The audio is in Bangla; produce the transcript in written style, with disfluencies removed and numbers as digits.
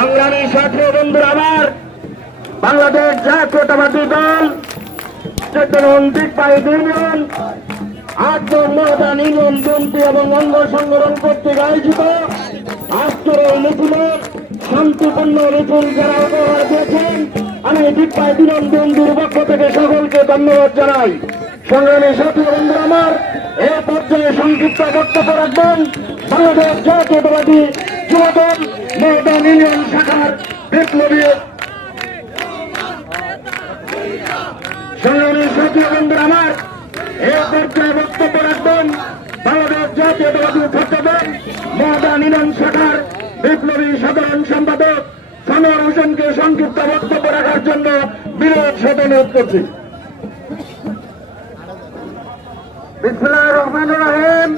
সংগ্রামী ছাত্র বন্ধুরা আমার, বাংলাদেশ জাতীয়তাবাদী দল 14 নং দিকপাই ইউনিয়ন 8 নং মহদান ইউনিয়ন বিএনপি এবং অঙ্গ সংগঠন কর্তৃক আয়োজিত আজকের এই মিছিলের শান্তিপূর্ণ মিছিল যারা উপহার দিয়েছেন, আমি দিকপাই ইউনিয়ন বিএনপির পক্ষ থেকে সকলকে ধন্যবাদ জানাই। সংগ্রামী ছাত্র বন্ধুরা আমার, এই পর্যায়ে সংক্ষিপ্ত বক্তব্য রাখবেন বাংলাদেশ জাতীয়তাবাদী যুবদল মহদান ইউনিয়ন শাখার বিপ্লবী সংগ্রামী ছাত্র বন্ধুরা আমার, এই পর্যায়ে বক্তব্য রাখবেন বাংলাদেশ জাতীয়তাবাদী ছাত্রদল মহদান ইউনিয়ন শাখার বিপ্লবী সাধারণ সম্পাদক সানোয়ার হোসেনকে সংক্ষিপ্ত বক্তব্য রাখার জন্য বিরোধ সাথে অনুরোধ করছি। বিসমিল্লাহির রহমানির রহিম।